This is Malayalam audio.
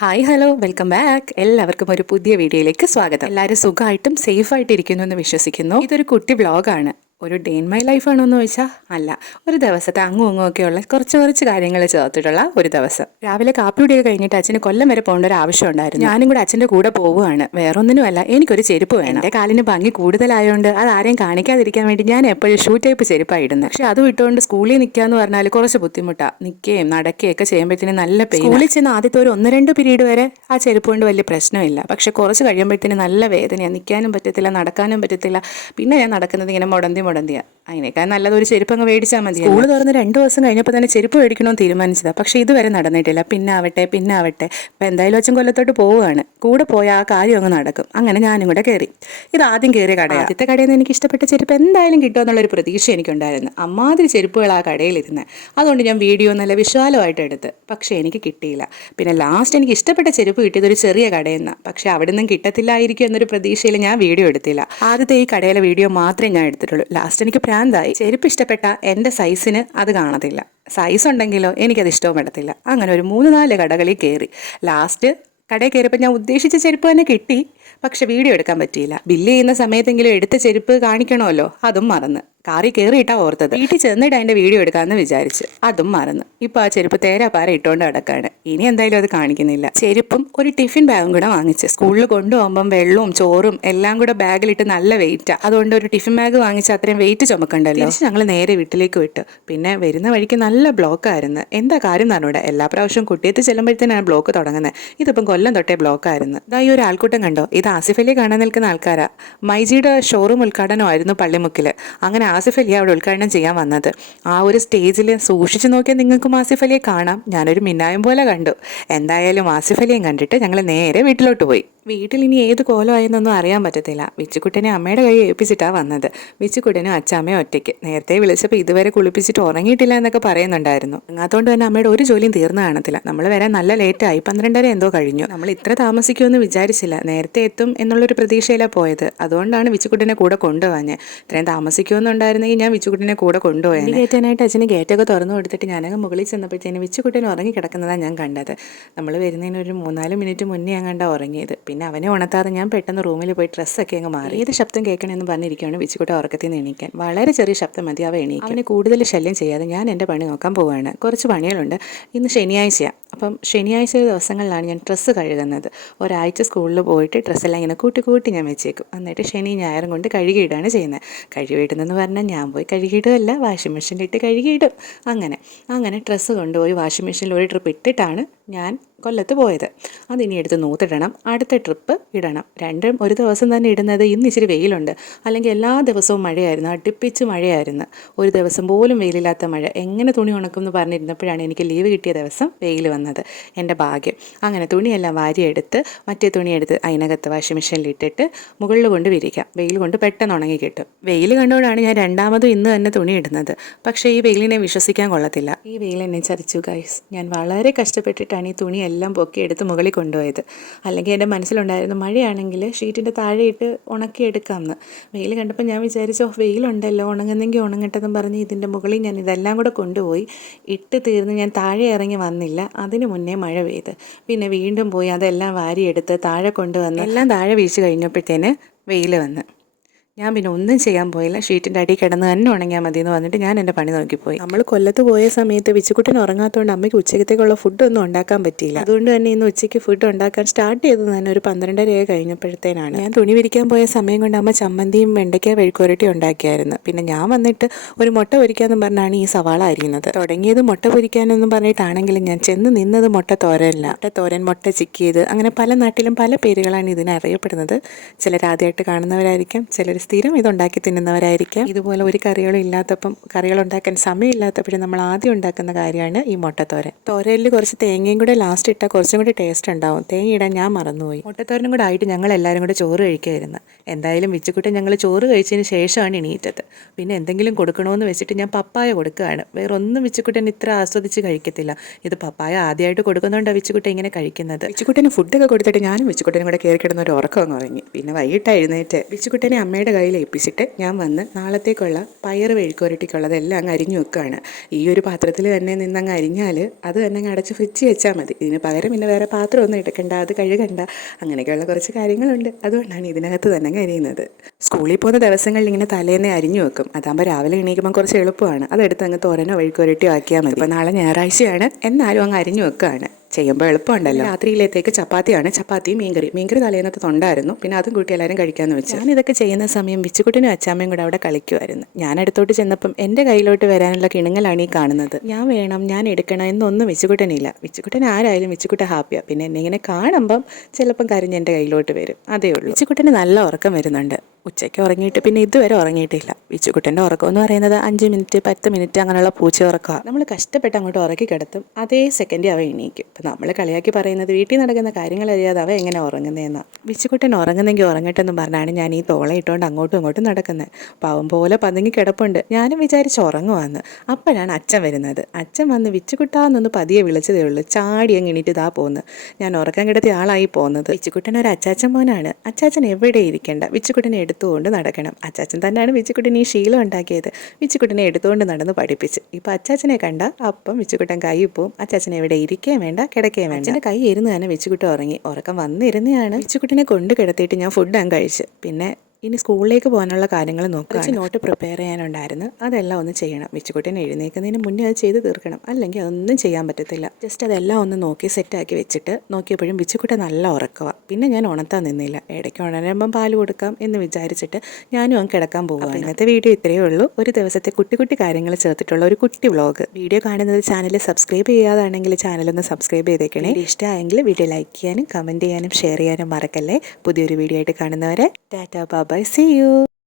Hi hello welcome back. എല്ലാവർക്കും ഒരു പുതിയ വീഡിയോയിലേക്ക് സ്വാഗതം. എല്ലാവരും സുഖമായിട്ടും സേഫായിട്ട് ഇരിക്കുന്നു എന്ന് വിശ്വസിക്കുന്നു. ഇതൊരു കുട്ടി വ്ളോഗാണ്. ഒരു ഡേ ഇൻ മൈ ലൈഫ് ആണോ എന്ന് ചോദിച്ചാൽ അല്ല, ഒരു ദിവസത്തെ അങ്ങും ഇങ്ങും ഒക്കെയുള്ള കുറച്ച് കാര്യങ്ങൾ ചേർത്തിട്ടുള്ള ഒരു ദിവസം. രാവിലെ കാപ്പിയുടെയൊക്കെ കഴിഞ്ഞിട്ട് അച്ഛന് കൊല്ലം വരെ പോകേണ്ട ഒരു ആവശ്യം ഉണ്ടായിരുന്നു. ഞാനും കൂടെ അച്ഛൻ്റെ കൂടെ പോവുകയാണ്. വേറൊന്നിനുമല്ല, എനിക്കൊരു ചെരുപ്പ് വേണം. എൻ്റെ കാലിന് ഭംഗി കൂടുതലായതുകൊണ്ട് അത് ആരെയും കാണിക്കാതിരിക്കാൻ വേണ്ടി ഞാൻ എപ്പോഴും ഷൂ ടൈപ്പ് ചെരുപ്പായിരുന്നു. പക്ഷെ അത് വിട്ടുകൊണ്ട് സ്കൂളിൽ നിൽക്കാന്ന് പറഞ്ഞാൽ കുറച്ച് ബുദ്ധിമുട്ടാണ്. നിൽക്കുകയും നടക്കുകയൊക്കെ ചെയ്യുമ്പോഴത്തേനും നല്ല പെയിൻ. സ്കൂളിൽ ചെന്ന് ആദ്യത്തെ ഒരു 1-2 പീരീഡ് വരെ ആ ചെരുപ്പ് കൊണ്ട് വലിയ പ്രശ്നമില്ല. പക്ഷെ കുറച്ച് കഴിയുമ്പോഴത്തേനും നല്ല വേദനയാണ്. നിൽക്കാനും പറ്റത്തില്ല, നടക്കാനും പറ്റത്തില്ല. പിന്നെ ഞാൻ നടക്കുന്നത് ഇങ്ങനെ മുടന്തിയ അതിനേക്കാൾ നല്ലത് ഒരു ചെരുപ്പ് അങ്ങ് മേടിച്ചാൽ മതി. സ്കൂൾ തുറന്ന് 2 ദിവസം കഴിഞ്ഞപ്പോൾ തന്നെ ചെരുപ്പ് മേടിക്കണമെന്ന് തീരുമാനിച്ചതാണ്. പക്ഷേ ഇതുവരെ നടന്നിട്ടില്ല. പിന്നെ ആവട്ടെ. ഇപ്പം എന്തായാലും അച്ഛൻ കൊല്ലത്തോട്ട് പോവുകയാണ്. കൂടെ പോയാൽ ആ കാര്യം അങ്ങ് നടക്കും. അങ്ങനെ ഞാനും കൂടെ കയറി. ഇത് ആദ്യം കയറിയ കടയാണ്. ആദ്യത്തെ കടയിൽ നിന്ന് എനിക്ക് ഇഷ്ടപ്പെട്ട ചെരുപ്പ് എന്തായാലും കിട്ടുമെന്നുള്ളൊരു പ്രതീക്ഷ എനിക്കുണ്ടായിരുന്നു. അമ്മാതിരി ചെരുപ്പുകൾ ആ കടയിലിരുന്ന്. അതുകൊണ്ട് ഞാൻ വീഡിയോ നല്ല വിശാലമായിട്ട് എടുത്ത്. പക്ഷേ എനിക്ക് കിട്ടിയില്ല. പിന്നെ ലാസ്റ്റ് എനിക്ക് ഇഷ്ടപ്പെട്ട ചെരുപ്പ് കിട്ടിയത് ഒരു ചെറിയ കടയിൽ നിന്നാണ്. പക്ഷേ അവിടെ നിന്നും കിട്ടത്തില്ലായിരിക്കും എന്നൊരു പ്രതീക്ഷയിൽ ഞാൻ വീഡിയോ എടുത്തില്ല. ആദ്യത്തെ ഈ കടയിലെ വീഡിയോ മാത്രമേ ഞാൻ എടുത്തിട്ടുള്ളൂ. ലാസ്റ്റ് എനിക്ക് പ്രാന്തായി. ചെരുപ്പ് ഇഷ്ടപ്പെട്ട എൻ്റെ സൈസിന് അത് കാണത്തില്ല. സൈസ് ഉണ്ടെങ്കിലോ എനിക്കത് ഇഷ്ടപ്പെടത്തില്ല. അങ്ങനെ ഒരു 3-4 കടകളിൽ കയറി. ലാസ്റ്റ് കടയിൽ കയറിയപ്പോൾ ഞാൻ ഉദ്ദേശിച്ച ചെരുപ്പ് തന്നെ കിട്ടി. പക്ഷെ വീഡിയോ എടുക്കാൻ പറ്റിയില്ല. ബില്ല് ചെയ്യുന്ന സമയത്തെങ്കിലും എടുത്ത ചെരുപ്പ് കാണിക്കണമല്ലോ, അതും മറന്ന്. കാറി കയറിയിട്ടാ ഓർത്തത്. വീട്ടിൽ ചെന്നിട്ട് അതിൻ്റെ വീഡിയോ എടുക്കാമെന്ന് വിചാരിച്ച്, അതും മറന്ന്. ഇപ്പോൾ ആ ചെരുപ്പ് തേരാപ്പാര ഇട്ടുകൊണ്ട് കിടക്കാണ്. ഇനി എന്തായാലും അത് കാണിക്കുന്നില്ല. ചെരുപ്പും ഒരു ടിഫിൻ ബാഗും കൂടെ വാങ്ങിച്ച്. സ്കൂളിൽ കൊണ്ടുപോകുമ്പം വെള്ളവും ചോറും എല്ലാം കൂടെ ബാഗിലിട്ട് നല്ല വെയിറ്റാണ്. അതുകൊണ്ട് ഒരു ടിഫിൻ ബാഗ് വാങ്ങിച്ച് അത്രയും വെയിറ്റ് ചുമക്കണ്ടല്ലോ. തിരിച്ച് ഞങ്ങൾ നേരെ വീട്ടിലേക്ക് വിട്ടു. പിന്നെ വരുന്ന വഴിക്ക് നല്ല ബ്ലോക്കായിരുന്നു. എന്താ കാര്യം എന്നറിഞ്ഞൂടെ. എല്ലാ പ്രാവശ്യവും കുട്ടിയത്ത് ചെല്ലുമ്പോഴത്തേനാണ് ബ്ലോക്ക് തുടങ്ങുന്നത്. ഇതിപ്പം കൊല്ലം തൊട്ടേ ബ്ലോക്കായിരുന്നു. ഇതാ ഈ ഒരു ആൾക്കൂട്ടം കണ്ടോ, ഇത് ആസിഫ് അലി കാണാൻ നിൽക്കുന്ന ആൾക്കാരാ. മൈജിയുടെ ഷോറൂം ഉദ്ഘാടനമായിരുന്നു പള്ളിമുക്കിൽ. അങ്ങനെ ആസിഫ് അലി അവിടെ ഉദ്ഘാടനം ചെയ്യാൻ വന്നത്. ആ ഒരു സ്റ്റേജിൽ സൂക്ഷിച്ചു നോക്കിയാൽ നിങ്ങൾക്കും ആസിഫ് അലിയെ കാണാം. ഞാനൊരു മിന്നായം പോലെ കണ്ടു. എന്തായാലും ആസിഫ് അലിയും കണ്ടിട്ട് ഞങ്ങൾ നേരെ വീട്ടിലോട്ട് പോയി. വീട്ടിൽ ഇനി ഏത് കോലമായെന്നൊന്നും അറിയാൻ പറ്റത്തില്ല. വിച്ചുക്കുട്ടനെ അമ്മയുടെ കൈ ഏൽപ്പിച്ചിട്ടാണ് വന്നത്. വിച്ചുക്കുട്ടനും അച്ഛമ്മയും ഒറ്റയ്ക്ക്. നേരത്തെ വിളിച്ചപ്പോൾ ഇതുവരെ കുളിപ്പിച്ചിട്ട് ഉറങ്ങിയിട്ടില്ല എന്നൊക്കെ പറയുന്നുണ്ടായിരുന്നു. അങ്ങാത്തോണ്ട് തന്നെ അമ്മയുടെ ഒരു ജോലിയും തീർന്നു കാണത്തില്ല. നമ്മൾ വരാൻ നല്ല ലേറ്റായി. 12:30 എന്തോ കഴിഞ്ഞു. നമ്മൾ ഇത്ര താമസിക്കുമെന്ന് വിചാരിച്ചില്ല. നേരത്തെ എത്തും എന്നുള്ളൊരു പ്രതീക്ഷയിലാണ് പോയത്. അതുകൊണ്ടാണ് വിച്ചുക്കുട്ടനെ കൂടെ കൊണ്ടുപോകാഞ്ഞ്. ഇത്രയും താമസിക്കുമെന്നുണ്ടായിരുന്നെങ്കിൽ ഞാൻ വിച്ചുക്കുട്ടനെ കൂടെ കൊണ്ടുപോയാൽ. കയറ്റാനായിട്ട് അച്ഛന് ഗേറ്റൊക്കെ തുറന്നു കൊടുത്തിട്ട് ഞാനങ്ങ് മുകളിൽ ചെന്നപ്പോഴത്തേന് വിച്ചുക്കുട്ടൻ ഉറങ്ങി കിടക്കുന്നതാണ് ഞാൻ കണ്ടത്. നമ്മൾ വരുന്നതിന് ഒരു 3-4 മിനിറ്റ് മുന്നേ ഞാൻ കണ്ടാ ഉറങ്ങിയത്. പിന്നെ അവനെ ഉണർത്താതെ ഞാൻ പെട്ടെന്ന് റൂമിൽ പോയി ഡ്രസ്സൊക്കെ അങ്ങ് മാറി. ഏത് ശബ്ദം കേൾക്കണമെന്ന് പറഞ്ഞിരിക്കുകയാണ് വിച്ചുക്കുട്ട ഉറക്കത്തിൽ നിന്ന് എണീക്കാൻ. വളരെ ചെറിയ ശബ്ദം മതി അവ എണീക്കാൻ. അവനെ കൂടുതൽ ശല്യം ചെയ്യാതെ ഞാൻ എൻ്റെ പണി നോക്കാൻ പോവുകയാണ്. കുറച്ച് പണികളുണ്ട്. ഇന്ന് ശനിയാഴ്ചയാണ്. അപ്പം ശനിയാഴ്ച ദിവസങ്ങളിലാണ് ഞാൻ ഡ്രസ്സ് കഴുകുന്നത്. ഒരാഴ്ച സ്കൂളിൽ പോയിട്ട് ഡ്രസ്സെല്ലാം ഇങ്ങനെ കൂട്ടി ഞാൻ വെച്ചേക്കും. എന്നിട്ട് ശനി ഞായറും കൊണ്ട് കഴുകിയിടുകയാണ് ചെയ്യുന്നത്. കഴുകിയിടുന്നെന്ന് പറഞ്ഞാൽ ഞാൻ പോയി കഴുകിയിടുകയല്ല, വാഷിംഗ് മെഷീനിലിട്ട് കഴുകിയിടും. അങ്ങനെ ഡ്രസ്സ് കൊണ്ടുപോയി വാഷിംഗ് മെഷീനിൽ ഒരു ട്രിപ്പ് ഇട്ടിട്ടാണ് ഞാൻ കൊല്ലത്ത് പോയത്. അതിനി എടുത്ത് നൂത്തിടണം, അടുത്ത ട്രിപ്പ് ഇടണം. രണ്ടും ഒരു ദിവസം തന്നെ ഇടുന്നത്. ഇന്ന് ഇച്ചിരി വെയിലുണ്ട്. അല്ലെങ്കിൽ എല്ലാ ദിവസവും മഴയായിരുന്നു, അടുപ്പിച്ച് മഴയായിരുന്നു. ഒരു ദിവസം പോലും വെയിലില്ലാത്ത മഴ. എങ്ങനെ തുണി ഉണക്കും എന്ന് പറഞ്ഞിരുന്നപ്പോഴാണ് എനിക്ക് ലീവ് കിട്ടിയ ദിവസം വെയിൽ വന്നത്. എൻ്റെ ഭാഗ്യം. അങ്ങനെ തുണിയെല്ലാം വാരിയെടുത്ത് മറ്റേ തുണിയെടുത്ത് അതിനകത്ത് വാഷിംഗ് മെഷീനിൽ ഇട്ടിട്ട് മുകളിൽ കൊണ്ട് വിരിക്കാം. വെയിൽ കൊണ്ട് പെട്ടെന്ന് ഉണങ്ങി കിട്ടും. വെയിൽ കണ്ടുകൊണ്ടാണ് ഞാൻ രണ്ടാമതും ഇന്ന് തന്നെ തുണി ഇടുന്നത്. പക്ഷേ ഈ വെയിലിനെ വിശ്വസിക്കാൻ കൊള്ളത്തില്ല. ഈ വെയിൽ എന്നെ ചതിച്ചു ഗൈസ്. ഞാൻ വളരെ കഷ്ടപ്പെട്ടിട്ടാണ് ഈ തുണി എല്ലാം പൊക്കിയെടുത്ത് മുകളിൽ കൊണ്ടുപോയത്. അല്ലെങ്കിൽ എൻ്റെ മനസ്സിലുണ്ടായിരുന്നു മഴയാണെങ്കിൽ ഷീറ്റിൻ്റെ താഴെയിട്ട് ഉണക്കിയെടുക്കാമെന്ന്. വെയിൽ കണ്ടപ്പോൾ ഞാൻ വിചാരിച്ചു വെയിലുണ്ടല്ലോ, ഉണങ്ങുന്നെങ്കിൽ ഉണങ്ങട്ടെന്നും പറഞ്ഞ് ഇതിൻ്റെ മുകളിൽ ഞാൻ ഇതെല്ലാം കൂടെ കൊണ്ടുപോയി ഇട്ട് തീർന്ന് ഞാൻ താഴെ ഇറങ്ങി വന്നില്ല. അതിന് മുന്നേ മഴ പെയ്ത്. പിന്നെ വീണ്ടും പോയി അതെല്ലാം വാരിയെടുത്ത് താഴെ കൊണ്ടുവന്ന് എല്ലാം താഴെ വീശി കഴിഞ്ഞപ്പോഴത്തേന് വെയിൽ വന്ന്. ഞാൻ പിന്നെ ഒന്നും ചെയ്യാൻ പോയില്ല. ഷീറ്റിൻ്റെ അടിയിൽ കിടന്ന് തന്നെ ഉണങ്ങിയാൽ മതി എന്ന് പറഞ്ഞിട്ട് ഞാൻ എൻ്റെ പണി നോക്കിപ്പോയി. നമ്മൾ കൊല്ലത്ത് പോയ സമയത്ത് വിച്ചുക്കുട്ടൻ ഉറങ്ങാത്തതുകൊണ്ട് അമ്മയ്ക്ക് ഉച്ചക്കത്തേക്കുള്ള ഫുഡൊന്നും ഉണ്ടാക്കാൻ പറ്റിയില്ല. അതുകൊണ്ട് തന്നെ ഇന്ന് ഉച്ചയ്ക്ക് ഫുഡ് ഉണ്ടാക്കാൻ സ്റ്റാർട്ട് ചെയ്തത് തന്നെ ഒരു 12:30 കഴിഞ്ഞപ്പോഴത്തേനാണ്. ഞാൻ തുണി വിരിക്കാൻ പോയ സമയം കൊണ്ട് അമ്മ ചമ്മന്തിയും വെണ്ടയ്ക്ക മെഴുക്കുവരട്ടി ഉണ്ടാക്കിയായിരുന്നു. പിന്നെ ഞാൻ വന്നിട്ട് ഒരു മുട്ട പൊരിക്കാമെന്ന് പറഞ്ഞാണ് ഈ സവാള അരിയുന്നത്. തുടങ്ങിയത് മുട്ട പൊരിക്കാനെന്നും പറഞ്ഞിട്ടാണെങ്കിലും ഞാൻ ചെന്ന് നിന്നത് മുട്ട തോരനല്ല. മുട്ട തോരൻ, മുട്ട ചിക്കിയത്, അങ്ങനെ പല നാട്ടിലും പല പേരുകളാണ് ഇതിനെ അറിയപ്പെടുന്നത്. ചിലർ ആദ്യമായിട്ട് കാണുന്നവരായിരിക്കാം, ചിലർ സ്ഥിരം ഇതുണ്ടാക്കി തിന്നുന്നവരായിരിക്കാം. ഇതുപോലെ ഒരു കറികളും ഇല്ലാത്തപ്പം, കറികളുണ്ടാക്കാൻ സമയമില്ലാത്തപ്പോഴും നമ്മൾ ആദ്യം ഉണ്ടാക്കുന്ന കാര്യമാണ് ഈ മുട്ടത്തോരൻ. തോരനിൽ കുറച്ച് തേങ്ങയും കൂടെ ലാസ്റ്റ് ഇട്ടാൽ കുറച്ചും കൂടി ടേസ്റ്റ് ഉണ്ടാവും. തേങ്ങ ഇടാൻ ഞാൻ മറന്നുപോയി. മുട്ടത്തോരനും കൂടെ ആയിട്ട് ഞങ്ങൾ എല്ലാവരും കൂടെ ചോറ് കഴിക്കുമായിരുന്നു. എന്തായാലും വിച്ചുക്കുട്ടൻ ഞങ്ങൾ ചോറ് കഴിച്ചതിന് ശേഷമാണ് എണീറ്റത്. പിന്നെ എന്തെങ്കിലും കൊടുക്കണമെന്ന് വെച്ചിട്ട് ഞാൻ പപ്പായ കൊടുക്കുകയാണ്. വേറൊന്നും വിച്ചുക്കുട്ടൻ ഇത്ര ആസ്വദിച്ച് കഴിക്കത്തില്ല. ഇത് പപ്പായ ആദ്യമായിട്ട് കൊടുക്കുന്നതുകൊണ്ടാണ് വിച്ചുക്കുട്ടൻ ഇങ്ങനെ കഴിക്കുന്നത്. വിച്ചുക്കുട്ടന് ഫുഡൊക്കെ കൊടുത്തിട്ട് ഞാനും വിച്ചുക്കുട്ടനും കൂടെ കയറി കിടന്ന ഒരു ഉറക്കം അങ്ങ് ഉറങ്ങി. പിന്നെ വൈകിട്ട് എഴുന്നേറ്റ് വിച്ചുക്കുട്ടനെ അമ്മയുടെ കയ്യിൽ ഏൽപ്പിച്ചിട്ട് ഞാൻ വന്ന് നാളത്തേക്കുള്ള പയർ മെഴുക്കുവരട്ടിക്കുള്ളതെല്ലാം അങ്ങ് അരിഞ്ഞു വെക്കുകയാണ്. ഈ ഒരു പാത്രത്തിൽ തന്നെ നിന്നങ്ങ് അരിഞ്ഞാൽ അത് തന്നെ അങ്ങ് അടച്ച് ഫ്രിഡ്ജ് വെച്ചാൽ മതി. ഇതിന് പകരം പിന്നെ വേറെ പാത്രമൊന്നും എടുക്കണ്ട, അത് കഴുകണ്ട, അങ്ങനെയൊക്കെയുള്ള കുറച്ച് കാര്യങ്ങളുണ്ട്. അതുകൊണ്ടാണ് ഇതിനകത്ത് തന്നെ അങ്ങ് അരിയുന്നത്. സ്കൂളിൽ പോകുന്ന ദിവസങ്ങളിൽ ഇങ്ങനെ തലേന്നെ അരിഞ്ഞു വെക്കും. അതാകുമ്പോൾ രാവിലെ എണീക്കുമ്പോൾ കുറച്ച് എളുപ്പമാണ്. അതെടുത്ത് അങ്ങ് തോരനോ മെഴുക്കുവരട്ടിയോ ആക്കിയാൽ മതി. ഇപ്പോൾ നാളെ ഞായറാഴ്ചയാണ്, എന്നാലും അങ്ങ് അരിഞ്ഞു വെക്കുകയാണ്. ചെയ്യുമ്പോൾ എളുപ്പമുണ്ടല്ലോ. രാത്രിയിലത്തേക്ക് ചപ്പാത്തിയാണ്. ചപ്പാത്തിയും മീൻകറി തലേന്നത്തെ തൊണ്ടായിരുന്നു. പിന്നെ അതും കൂട്ടി എല്ലാവരും കഴിക്കാമെന്ന് വെച്ചു. ഞാൻ ഇതൊക്കെ ചെയ്യുന്ന സമയം വിച്ചുകുട്ടനും അച്ചാമ്മയും കൂടെ അവിടെ കളിക്കുമായിരുന്നു. ഞാൻ അടുത്തോട്ട് ചെന്നപ്പം എൻ്റെ കയ്യിലോട്ട് വരാനുള്ള കിണുങ്ങലാണ് ഈ കാണുന്നത്. ഞാൻ വേണം, ഞാൻ എടുക്കണം എന്നൊന്നും വിച്ചുകുട്ടനില്ല. വിച്ചുകുട്ടൻ ആരായാലും വിച്ചുകുട്ടൻ ഹാപ്പിയാണ്. പിന്നെ എന്നെ ഇങ്ങനെ കാണുമ്പം ചിലപ്പം കരഞ്ഞ് എൻ്റെ കയ്യിലോട്ട് വരും, അതേ ഉള്ളൂ. വിച്ചുകുട്ടന് നല്ല ഉറക്കം വരുന്നുണ്ട്. ഉച്ചയ്ക്ക് ഉറങ്ങിയിട്ട് പിന്നെ ഇതുവരെ ഉറങ്ങിയിട്ടില്ല. വിച്ചുകുട്ടൻ്റെ ഉറക്കം എന്ന് പറയുന്നത് 5 മിനിറ്റ് 10 മിനിറ്റ് അങ്ങനെയുള്ള പൂച്ച ഉറക്കമാണ്. നമ്മൾ കഷ്ടപ്പെട്ട് അങ്ങോട്ട് ഉറക്കി കിടത്തും, അതേ സെക്കൻഡ് അവ എണീക്കും. ഇപ്പം നമ്മൾ കളിയാക്കി പറയുന്നത് വീട്ടിൽ നടക്കുന്ന കാര്യങ്ങൾ അറിയാതെ അവ എങ്ങനെ ഉറങ്ങുന്നതെന്നാണ്. വിച്ചുകുട്ടൻ ഉറങ്ങുന്നെങ്കിൽ ഉറങ്ങട്ടെന്നും പറഞ്ഞാണ് ഞാൻ ഈ തോള ഇട്ടുകൊണ്ട് അങ്ങോട്ടും ഇങ്ങോട്ടും നടക്കുന്നത്. പാവം പോലെ പതുങ്ങി കിടപ്പുണ്ട്. ഞാനും വിചാരിച്ച് ഉറങ്ങുവാന്ന്. അപ്പോഴാണ് അച്ഛൻ വരുന്നത്. അച്ഛൻ വന്ന് വിച്ചുകുട്ടാന്നൊന്ന് പതിയെ വിളിച്ചതേ ഉള്ളൂ. ചാടി അങ്ങ് എണീറ്റ് ഇതാ പോകുന്നത്. ഞാൻ ഉറക്കം കിടത്തിയ ആളായി പോകുന്നത്. വിച്ചുകുട്ടൻ ഒരു അച്ചാച്ചൻ മോനാണ്. അച്ചാച്ചൻ എവിടെ ഇരിക്കേണ്ട, വിച്ചുകുട്ടനെ എടുത്തുകൊണ്ട് നടക്കണം. അച്ചാച്ചൻ തന്നെയാണ് വിച്ചുകുട്ടൻ ഈ ശീലം ഉണ്ടാക്കിയത്. വിച്ചുകുട്ടനെ എടുത്തുകൊണ്ട് നടന്ന് പഠിപ്പിച്ച്. ഇപ്പം അച്ചാച്ചനെ കണ്ട അപ്പം വിച്ചുകുട്ടൻ കൈ പോവും. അച്ചാച്ചൻ എവിടെ ഇരിക്കുകയും വേണ്ട, കിടക്കുകയും വേണ്ട. അച്ഛൻ്റെ കൈ ഇരുന്ന് തന്നെ വിച്ചുകുട്ടൻ ഉറങ്ങി. ഉറക്കം വന്നിരുന്നതാണ്. വിച്ചുകുട്ടനെ കൊണ്ട് കിടത്തിയിട്ട് ഞാൻ ഫുഡ് അങ്ങ് കഴിച്ച്. പിന്നെ ഇനി സ്കൂളിലേക്ക് പോകാനുള്ള കാര്യങ്ങൾ നോക്കുക. കുറച്ച് നോട്ട് പ്രിപ്പയർ ചെയ്യാനുണ്ടായിരുന്നു, അതെല്ലാം ഒന്ന് ചെയ്യണം. വിച്ചുകുട്ടനെ എഴുന്നേൽക്കുന്നതിന് മുന്നേ അത് ചെയ്ത് തീർക്കണം, അല്ലെങ്കിൽ അതൊന്നും ചെയ്യാൻ പറ്റത്തില്ല. ജസ്റ്റ് അതെല്ലാം ഒന്ന് നോക്കി സെറ്റാക്കി വെച്ചിട്ട് നോക്കിയപ്പോഴും വിച്ചുകുട്ടൻ നല്ല ഉറക്കമാണ്. പിന്നെ ഞാൻ ഉണർത്താൻ നിന്നില്ല. ഇടയ്ക്ക് ഉണരുമ്പം പാല് കൊടുക്കാം എന്ന് വിചാരിച്ചിട്ട് ഞാനും അങ്ങ് കിടക്കാൻ പോകുക. ഇന്നത്തെ വീഡിയോ ഇത്രയേ ഉള്ളൂ. ഒരു ദിവസത്തെ കുട്ടി കുട്ടി കാര്യങ്ങൾ ചേർത്തിട്ടുള്ള ഒരു കുട്ടി വ്ളോഗ്. വീഡിയോ കാണുന്നത് ചാനൽ സബ്സ്ക്രൈബ് ചെയ്യാതാണെങ്കിൽ ചാനലൊന്ന് സബ്സ്ക്രൈബ് ചെയ്തേക്കണേ. ഇഷ്ടമായെങ്കിൽ വീഡിയോ ലൈക്ക് ചെയ്യാനും കമൻറ്റ് ചെയ്യാനും ഷെയർ ചെയ്യാനും മറക്കല്ലേ. പുതിയൊരു വീഡിയോ ആയിട്ട് കാണുന്നവരെ ടാറ്റാ ബൈ, see you.